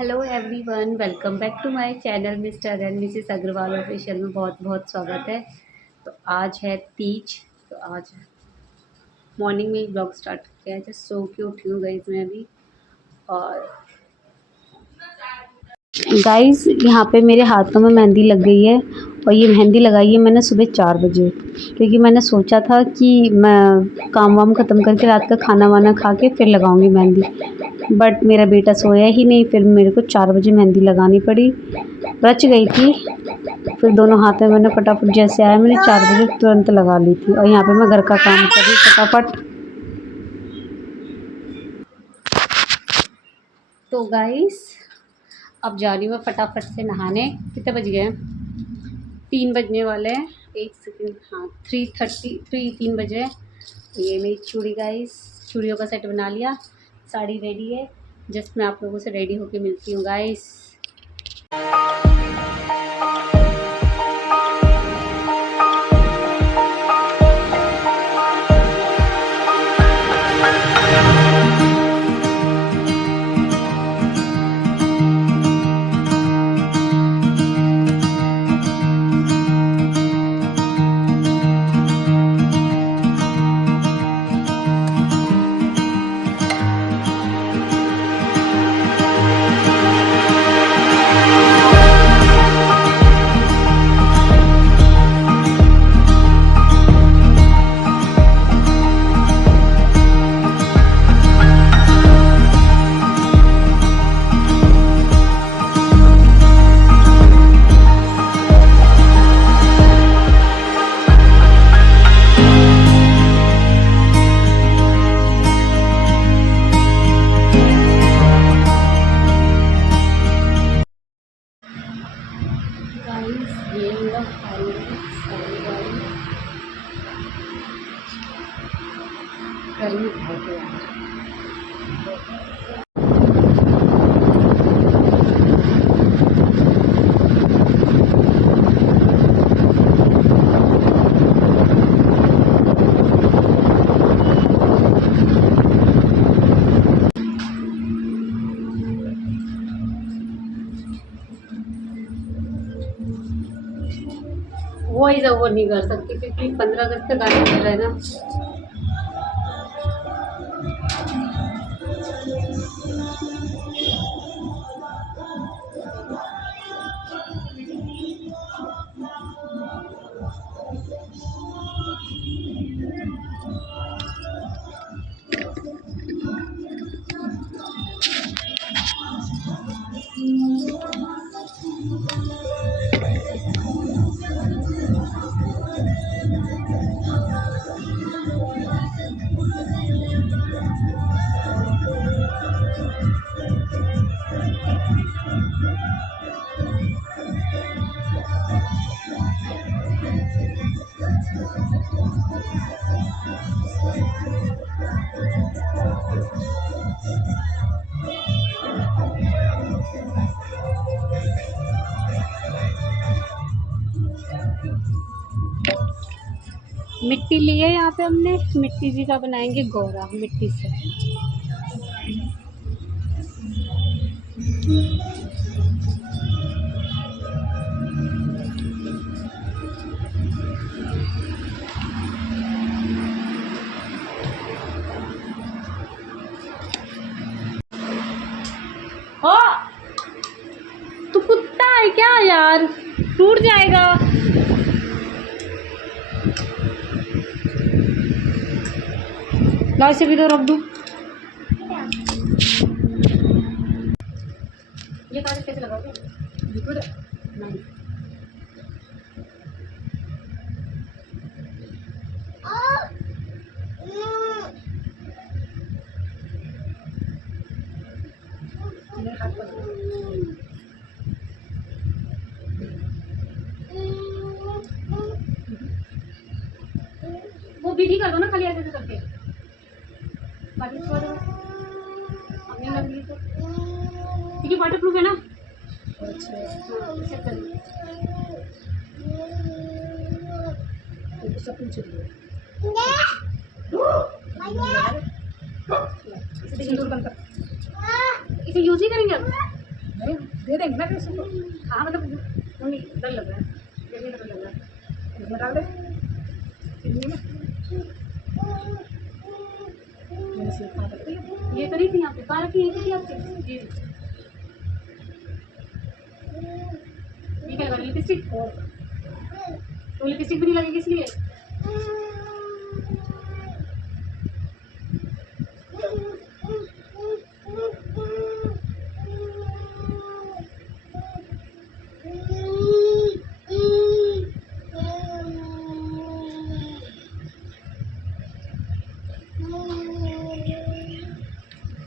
Hello everyone, welcome back to my channel Mr and Mrs Agrawal official में बहुत बहुत स्वागत है। तो आज है तीज। तो आज मॉर्निंग में ही ब्लॉग स्टार्ट किया है। जस्ट सो के उठी हूँ गाइस मैं अभी। और गाइस यहाँ पे मेरे हाथों में मेहंदी लग गई है। और ये मेहंदी लगाई है मैंने सुबह 4 बजे, क्योंकि मैंने सोचा था कि मैं काम वाम ख़त्म करके रात का खाना वाना खा के फिर लगाऊंगी मेहंदी। बट मेरा बेटा सोया ही नहीं, फिर मेरे को 4 बजे मेहंदी लगानी पड़ी। रच गई थी। फिर दोनों हाथ में मैंने फटाफट जैसे आया मैंने 4 बजे तुरंत लगा ली थी। और यहाँ पे मैं घर का काम कर रही फटाफट। तो गाइस अब जा रही हूँ मैं फटाफट से नहाने। कितने बज गए हैं? 3 बजने वाले हैं। एक सेकेंड, हाँ 3:30 3 बजे। ये मेरी चूड़ी गाइस, चूड़ियों का सेट बना लिया। साड़ी रेडी है। जस्ट मैं आप लोगों से रेडी होके मिलती हूँ गाइस। गाइस ये मेरा फाइनल साड़ी वाड़ी गर्मी बहुत है यार। वॉइस ओवर नहीं कर सकती क्योंकि 15 अगस्त का गाना चल रहा है ना। मिट्टी ली है यहाँ पे हमने, मिट्टी जी का बनाएंगे गोरा मिट्टी से। ओ तू कुत्ता है क्या यार, टूट जाएगा। लाओ इसे भी तो रख दूँ। ये कागज कैसे लगाओगे? लिक्विड नहीं। मेरे हाथ पर वो विधि कर दो ना, खाली ऐसे करके बाकी छोड़ दो। अपने लग ली तो क्योंकि वाटर प्रूफ है ना। अच्छा ऐसे कर लो। सब कुछ इसे सिंदूर बंद कर, इसे यूज ही करेंगे अब। नहीं दे देंगे ना किसी को। हाँ मतलब मम्मी डर लग रहा है, देखने का डर लग रहा है, इसमें डाल दे चिन्नी में। मैंने सीख कहा था ये करी थी यहाँ पे, कहाँ रखी है थी आपकी ये क्या लगा लिपस्टिक, तो लिपस्टिक भी नहीं लगेगी इसलिए।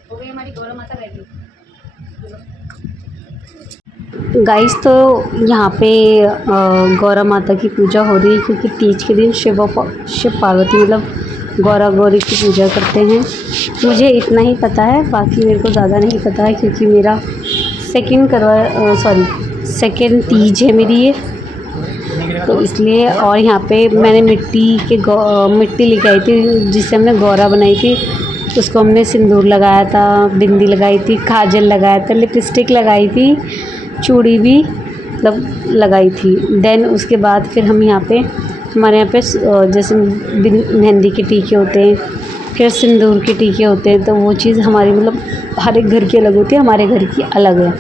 हो गई हमारी गौरव माता रेडी। गाइस तो यहाँ पे गौरा माता की पूजा हो रही है, क्योंकि तीज के दिन शिव पार्वती मतलब गौरा गौरी की पूजा करते हैं। मुझे इतना ही पता है, बाकी मेरे को ज़्यादा नहीं पता है, क्योंकि मेरा सेकंड तीज है मेरी ये, तो इसलिए। और यहाँ पे मैंने मिट्टी लेके आई थी जिससे हमने गौरा बनाई थी। उसको हमने सिंदूर लगाया था, बिंदी लगाई थी, काजल लगाया था, लिपस्टिक लगाई थी, चूड़ी भी मतलब लगाई थी। देन उसके बाद फिर हम यहाँ पे हमारे यहाँ पे जैसे मेहंदी के टीके होते हैं, फिर सिंदूर के टीके होते हैं, तो वो चीज़ हमारी मतलब हर एक घर की अलग होती है, हमारे घर की अलग है।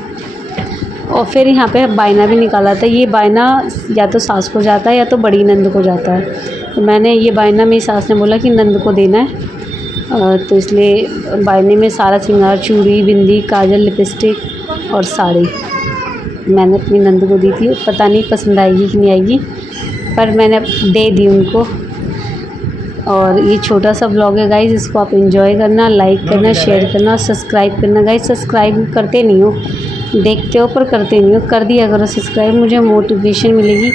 और फिर यहाँ पे बायना भी निकाला था। ये बायना या तो सास को जाता है या तो बड़ी नंद को जाता है। तो मैंने ये बायना, मेरी सास ने बोला कि नंद को देना है, तो इसलिए बायने में सारा श्रृंगार, चूड़ी, बिंदी, काजल, लिपस्टिक और साड़ी मैंने अपनी नंद को दी थी। पता नहीं पसंद आएगी कि नहीं आएगी, पर मैंने दे दी उनको। और ये छोटा सा ब्लॉग है गाइस, इसको आप एंजॉय करना, लाइक करना, शेयर करना, सब्सक्राइब करना। गाइस सब्सक्राइब करते नहीं हो, देखते हो पर करते नहीं हो, कर दिया करो सब्सक्राइब, मुझे मोटिवेशन मिलेगी।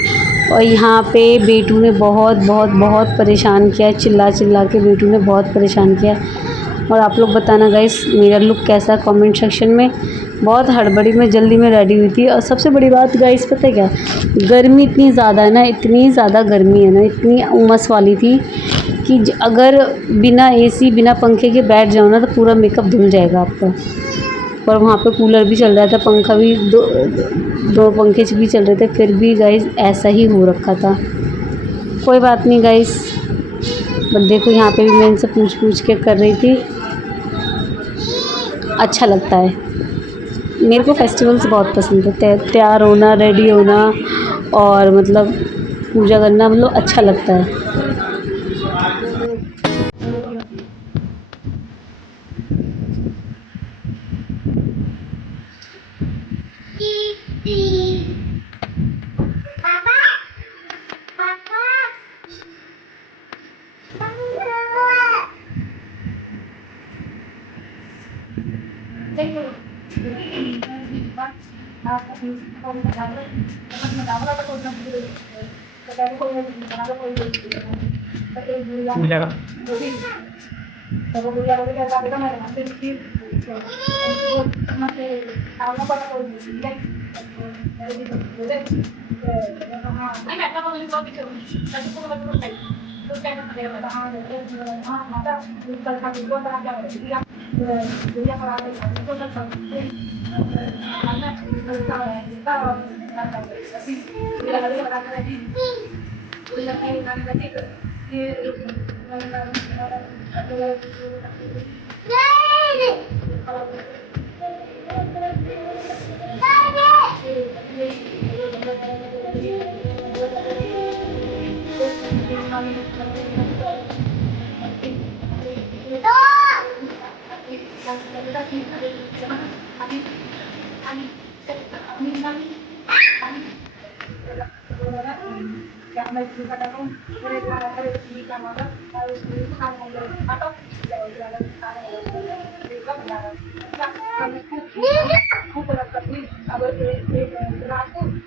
और यहाँ पे बेटू ने बहुत बहुत बहुत परेशान किया, चिल्ला चिल्ला के बेटू ने बहुत परेशान किया। और आप लोग बताना गाइस मेरा लुक कैसा है कमेंट सेक्शन में। बहुत हड़बड़ी में जल्दी में रेडी हुई थी। और सबसे बड़ी बात गाइस पता है क्या, गर्मी इतनी ज़्यादा है ना, इतनी ज़्यादा गर्मी है ना, इतनी उमस वाली थी कि अगर बिना एसी बिना पंखे के बैठ जाओ ना तो पूरा मेकअप धुल जाएगा आपका। और वहाँ पे कूलर भी चल रहा था, पंखा भी दो पंखे भी चल रहे थे, फिर भी गाइस ऐसा ही हो रखा था। कोई बात नहीं गाइस, बट देखो यहाँ पे भी मैं इनसे पूछ के कर रही थी। अच्छा लगता है, मेरे को फेस्टिवल्स बहुत पसंद है, तैयार होना, रेडी होना और मतलब पूजा करना, मतलब अच्छा लगता है।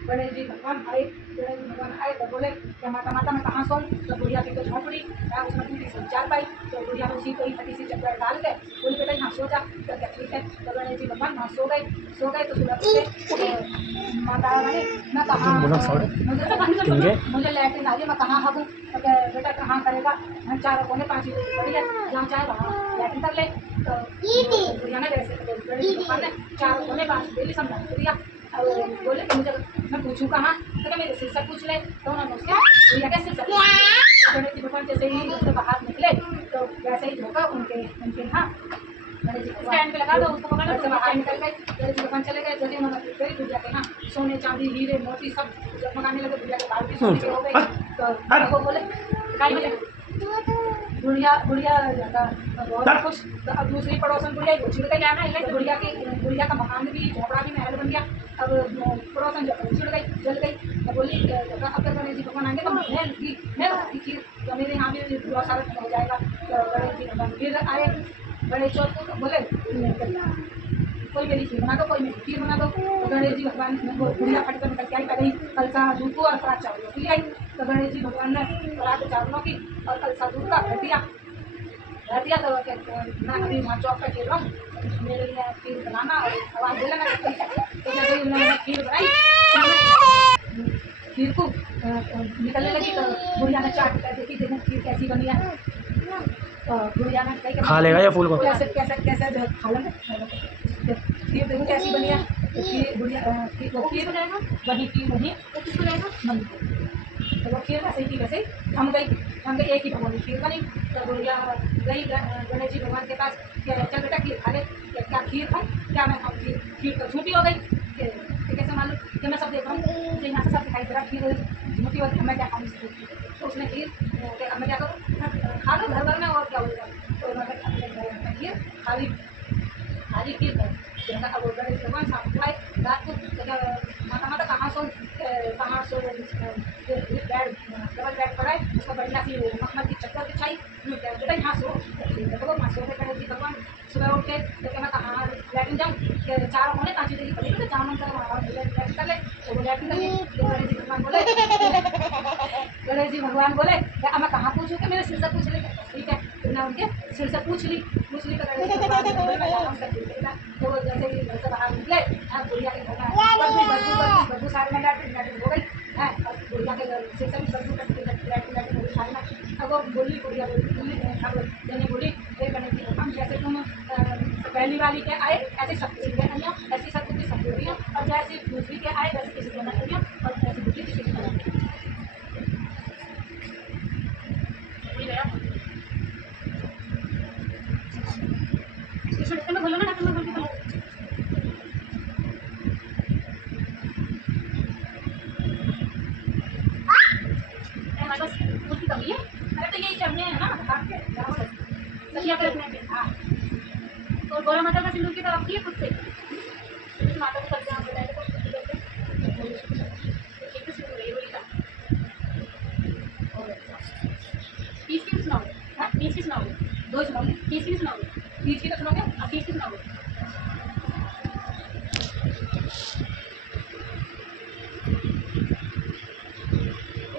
गणेश जी भगवान आए, गणेश जी भगवान आए तो बोले कि माता माता मैं कहाँ सोऊं, तो बुढ़िया की तो झोंपड़ी उसमें टूटी सी चारपाई, तो बुढ़िया ने उसी को ही फटी सी चद्दर डाल के बोली बेटा यहाँ सो जा। तो क्या ठीक है। तो गणेश जी भगवान वहाँ सो गए तो सुबह उठे माता रानी मैं कहाँ मुझे लैट्रिन आ गई मैं कहाँ हूँ। तो क्या बेटा कहाँ करेगा 4:45 बड़ी है जहाँ चाहे वहाँ लैट्रिन कर ले। तो बुढ़िया ने वैसे गणेश जी भगवान ने 4:45 डेली समझा दिया। और बोले कि मुझे मैं पूछूँ कहाँ। तो क्या मेरे सिर से पूछ ले। तो उन्होंने उसके बुढ़िया के सिर से तो गणेश जी भगवान जैसे ही उससे बाहर निकले तो वैसे ही धोखा उनके यहाँ गणेश जी स्टैंड पे लगा दो उसको पकड़ से बाहर निकल गए। गणेश जी भगवान चले गए। जैसे उन्होंने फिर बुढ़िया के यहाँ सोने चांदी हीरे मोती सब जगमगाने लगे। बुढ़िया के बाल भी सोने के हो गए। तो वो बोले बुढ़िया बहुत खुश। तो अब दूसरी पड़ोसन बुढ़िया वो छिड़ गई आना है। बुढ़िया का मकान भी झोपड़ा भी महल बन गया। अब पड़ोसन जो छिड़ गई जल गई। तो बोली अब तक गणेश जी भगवान आएंगे तो मैं खीर तो मेरे यहाँ भी बहुत सारा हो जाएगा। तो गणेश जी भगवान फिर आए गणेश चौथ को। बोले कोई मेरी खीर बना दो कोई मेरी खीर बना दो। तो गणेश जी भगवान बुढ़िया फट कर निकल के आई पहले ही कलसा दूध को और परात चावलों की आई। तो गणेश जी भगवान ने परात चावलों की और कलसा दूध का भर दिया। तो मैं अभी वहाँ चौक पर खेल रहा हूँ मेरे लिए खीर बनाना और आवाज़ दे लेना। तो जैसे ही उन्होंने खीर बनाई खीर को निकलने लगी। तो बुढ़िया ने चाट कर देखी देखो खीर कैसी बनी है। तो बुढ़िया ने खा लेगा या फूल को कैसे कैसे कैसे जो खा लेंगे खीर देखो कैसी बनी है। तो खीर बुढ़िया खीर वही की वही तो वो खीर वैसे ही वैसे हम गई एक ही भगवान की खीर बनी। तो बुढ़िया गई गणेश जी भगवान के पास चल बेटा खीर खा ले। क्या खीर खाए क्या मैं खाऊँ खीर तो झूठी हो गई। कैसे मालूम कि मैं सब देख रहा हूँ मुझे यहाँ से सब दिखाई दे रहा खीर झूठी हो गई मैं क्या खाऊँ तो उसने खीर मैं क्या करूँ खा लो घर में और क्या होगा। तो उन्होंने खीर खाली खीर अब गणेश भगवान साफ खाए रात को माता कहाँ सो बेड डबल बेड पड़ा है उसको बढ़िया सी मखमल की चद्दर बिछाई बेटा यहाँ सो वहाँ सो गए गणेश जी भगवान। सुबह उठ के तो मैं कहाँ लैट्रिन जाऊँ 4:45 देरी पड़ी तो जहाँ मन करे वहाँ लैट्रिन कर ले। तो वो लैट्रिन कर ली। तो गणेश जी भगवान बोले अब मैं कहाँ पूछूँ कि मेरे सिर से पूछ ले। ठीक है तो मैं उनके सिर से पूछ ली तो गणेश जी भगवान तो वो जैसे ही घर से बाहर निकले बुढ़िया के घर बदबू सारे में लैट्रिन हो गई है। और बुढ़िया के सिर से भी बदबू लैट्रिन हो गई सारे में। अब वो बोली बुढ़िया बोली फिर गणेश जी भगवान जैसे तुम पहली वाली के आए ऐसे सब किसी के नहीं ऐसी सब की सब हो रही है और जैसे दूसरी के आए वैसे किसी के नहीं और ऐसी दूसरी किसी के नहीं। में बोलो ना बोल के बस उसकी कमी है। अरे तो यही चढ़ने है ना सखिया पे रखने के। हाँ तो गोरा माता का सिंदूर की तरफ किए खुद से उस माता को करते हैं बताए तो सिंदूर है वही का 30 की सुनाओगे। हाँ 30 की सुनाओगे 2 सुनाओगे 30 की सुनाओगे 30 की तो सुनाओगे 30 की सुनाओगे।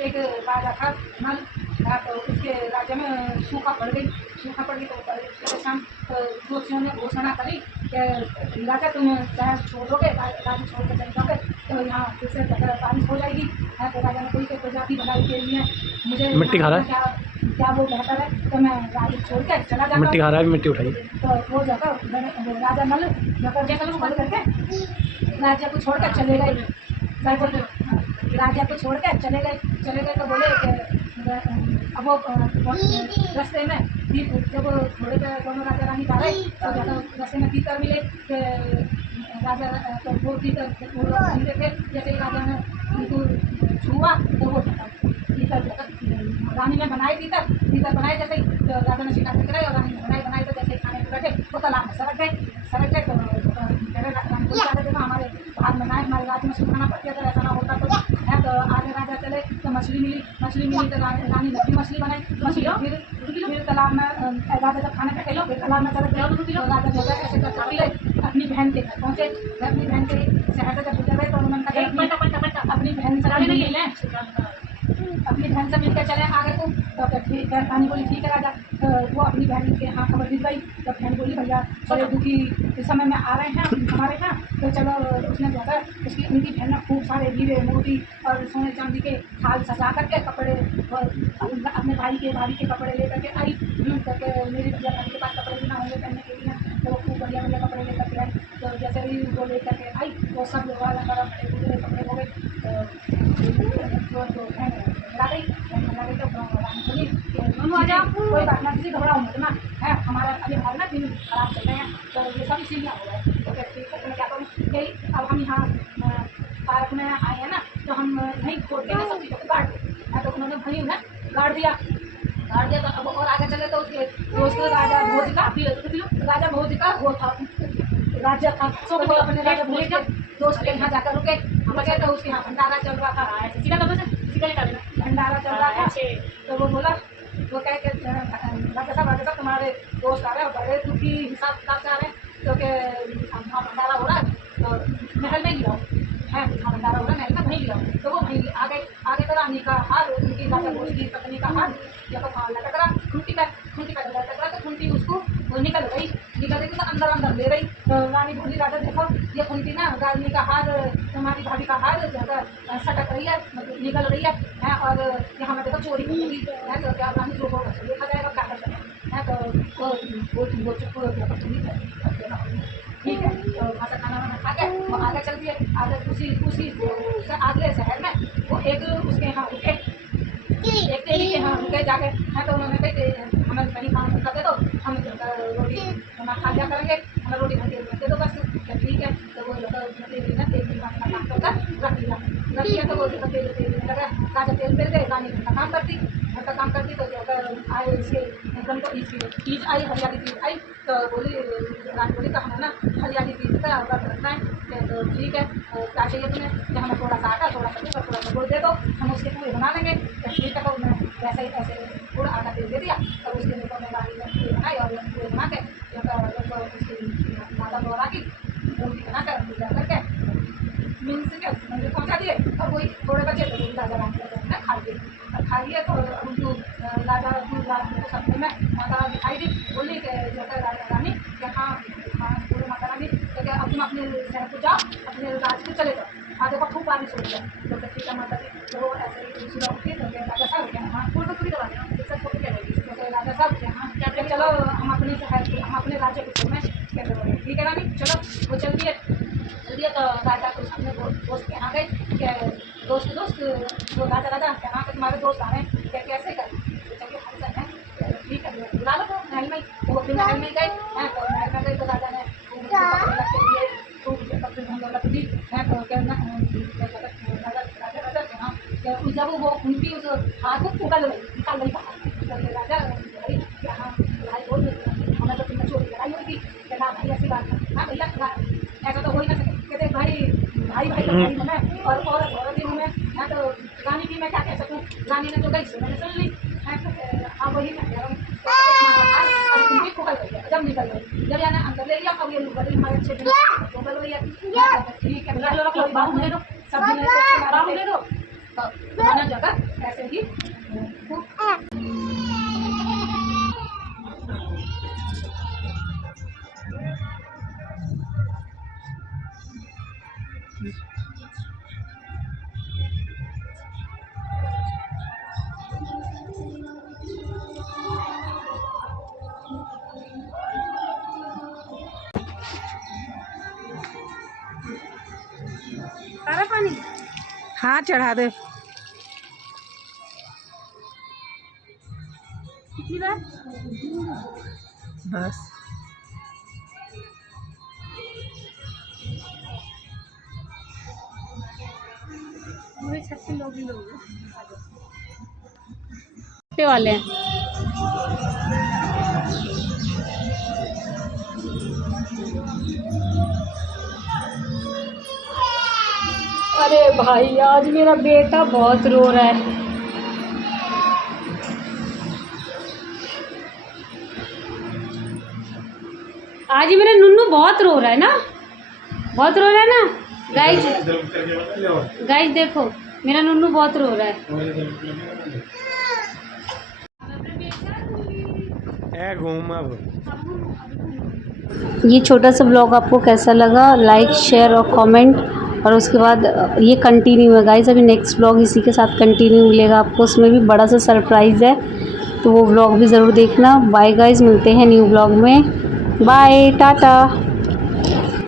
एक राजा था नल तो उसके राज्य में सूखा पड़ गई तो शाम जोशियों ने घोषणा करी कि राजा तुम चाहे छोड़ दोगे राज्य छोड़ के चले जाओगे तो यहाँ फिर से बारिश हो जाएगी। तो राजा ने कोई प्रजाति बनाई के लिए मुझे मिट्टी खा रहा है क्या वो बेहतर है तो मैं राज्य छोड़ के चला जाता मिट्टी खा रहा है मिट्टी उठाई। तो वो जगह राजा नल जगह छोड़ करके राज्य को छोड़ कर चले गए। राजा को छोड़ के चले गए तो बोले अब वो रास्ते में जब घोड़े पे दोनों राजा रानी जा रहे तो रास्ते में तीतर मिले कि राजा तो वो तीतर थे जैसे ही राजा ने उनको छुआ तो वो तीतर रानी ने बनाए तीतर बनाए जैसे ही तो राजा ने शिकार कराई और रानी ने बनाए तो जैसे खाने में बैठे वो तालाब में सरक गए तो रानी को क्या देखा हमारे हाथ में बनाए हमारे राज्य में सुखाना पड़ता तो ऐसा ना होता तो आगे राजा चले तो मछली मिली तो रानी नदी मछली बनाई फिर तालाब में राजा जब खाने पे खेलो फिर तालाब में चले तो राजा जो है ऐसे करते अपनी बहन के घर पहुँचे। अपनी बहन के शहर से जब गुजर गए तो उन्होंने कहा अपनी बहन से अपनी बहन से मिलकर चले आगे को तो रानी बोली ठीक है राजा वो अपनी बहन के यहाँ खबर भिजवाई। तो बहन बोली भैया बड़े दुखी इस समय में आ रहे हैं हमारे यहाँ, तो चलो उसने जाकर उसकी उनकी बहन ने खूब सारे हीरे मोती और सोने चांदी के थाल सजा करके कपड़े अपने भाई के कपड़े लेकर के आई। करके मेरी भैया भाई के पास कपड़े भी ना होंगे पहनने के लिए, तो वो खूब बढ़िया बढ़िया कपड़े लेकर के आई। तो जैसे ही वो लेकर के आई वो सब लोग बड़े दूसरे कपड़े हो गए। तो ला गई तो रानी बोली कोई बात ना, किसी घबराओ मत ना, है हमारा अभी हमारे ना दिन खराब चल रहे हैं, तो ये सब इसीलिए हो गया है। तो कहती है मैं क्या करूँ यही, अब हम यहाँ पार्क में आए हैं ना, तो हम नहीं खोल के ना सब चीज़ों को गाड़ दें। तो उन्होंने भली उन्हें गाड़ दिया। तो अब और आगे चले तो उसके दोस्त राजा भोज का वो था, राज्य था। तो वो अपने राजा भोज के दोस्त के यहाँ जाकर रुके। तो उसके यहाँ भंडारा चल रहा था, भंडारा चल रहा था। तो वो बोला, वो कह के राजा साहब तुम्हारे दोस्त आ रहे हैं, बड़े दुखी हिसाब किताब से आ रहे हैं, तो वहाँ भंडारा हो रहा है तो महल में ही आओ, है वहाँ भंडारा हो रहा है महल में वहीं लिया। तो वो वहीं आगे तो रानी का हार, उनकी राजा भोज की पत्नी का हार या तो वहाँ लटक रहा खूंटी पर लटक रहा, तो खूंटी उसको निकल गई तो अंदर ले रही। तो रानी बोली राजा देखो ये खूंटी ना रानी का हार, तुम्हारी भाभी का हार सटक रही है, मतलब निकल रही है और यहाँ में देखो चोरी होगी है, तो क्या रानी जो होगा देखा जाएगा क्या कर सकते हैं। तो वो चुप हो गया, ठीक है। तो वहाँ से खाना वाना खा के वो आगे चल दिए। आगे उसी से आगे शहर में वो एक उसके यहाँ रुके, एक तेली के यहाँ रुके जाके है। तो उन्होंने कही हमें कहीं काम कर दे दो, हम रोटी बना खा लिया करेंगे, हमें रोटी भर दे दो बस। तो ठीक है। तो वो तेली ने तेल का काम करकर रख लिया। तो वो तेल लगा राजा तेल पेल गए, रानी घर का काम करती। तो आए इसके तीज आई, हरियाली तीज आई। तो बोली रानी बोली तो हमें ना हरियाली तीज का व्रत रखना है। तो ठीक है, क्या चाहिए तुम्हें, हमें थोड़ा सा आटा, थोड़ा सा थोड़ा सा गुड़ दे दो, हम उसके पूरे बना लेंगे। तो ठीक है। तो मैं वैसे ही ऐसे गुड़ आटा तेल दे दिया। और उसके ऊपर मैं रानी ने पूरे बनाई और पूरे बना के उसकी माता दोहरा की रोटी बना कर पूजा करके मीन से मंदिर पहुँचा दिए। और वही थोड़े बचे तो राजा रानी खा लिए। तो उनको राजा को सपने में माता दिखाई दी, बोली कि जैसे राजा रानी कि हाँ पूरे माता रानी तो क्या अब तुम अपने शहर को जाओ, अपने राज को चले जाओ, आगे को खूब पानी सोच जाए। तो ठीक है माता जी। तो ऐसे ही सुबह उठी तो राजा साहब के हाँ फूल तो पूरी दबा देना सब फोटो क्या रहेगी। तो राजा साहब के हाँ क्या चलो हम अपने शहर हम अपने राज्य को छोड़ने कहते ठीक है रानी चलो। वो चल दिए। तो राजा को अपने दोस्त के यहाँ गए कि दोस्त वो राजा कहाँ से तुम्हारे दोस्त आ रहे हैं, क्या कैसे कर चलिए हम सब हैं ठीक है बुला लो। तो महल में वो अपने महल में गए हैं। तो महल में गए तो राजा ने लग दी है। तो क्या जब वो उनकी उस हाथ को निकाल गई बाहर। तो राजा यहाँ भाई बोल हमें तो तुमने चोरी लड़ाई हुई थी, ना भाई ऐसी बात है हाँ भैया ऐसा तो हो ही ना सके। कहते भाई तो भाई हमें और औरत ही हमें है। तो रानी की मैं क्या कह सकूँ, रानी ने जो गई सो मैंने सुन ली है। हाँ वही मैं कह रहा हूँ। जब निकल गई जब यानी अंदर ले लिया। अब ये बड़ी हमारे अच्छे दिन बल रही है ठीक है बाबू ले दो सब बाबू ले दो। तो खाना जगह ऐसे ही सारा पानी हाँ चढ़ा दे। कितनी बार बस पूरे छत पे लोग ही लोग वाले हैं। अरे भाई आज मेरा बेटा बहुत रो रहा है। आज ही मेरा नुन्नू बहुत रो रहा है ना, बहुत रो रहा है ना गाइस देखो मेरा नुन्नू बहुत रो रहा है। है घूम अब। ये छोटा सा ब्लॉग आपको कैसा लगा, लाइक शेयर और कमेंट। और उसके बाद ये कंटिन्यू है गाइस, अभी नेक्स्ट ब्लॉग इसी के साथ कंटिन्यू मिलेगा आपको, उसमें भी बड़ा सा सरप्राइज़ है, तो वो ब्लॉग भी ज़रूर देखना। बाय गाइस, मिलते हैं न्यू ब्लॉग में। बाय, टाटा।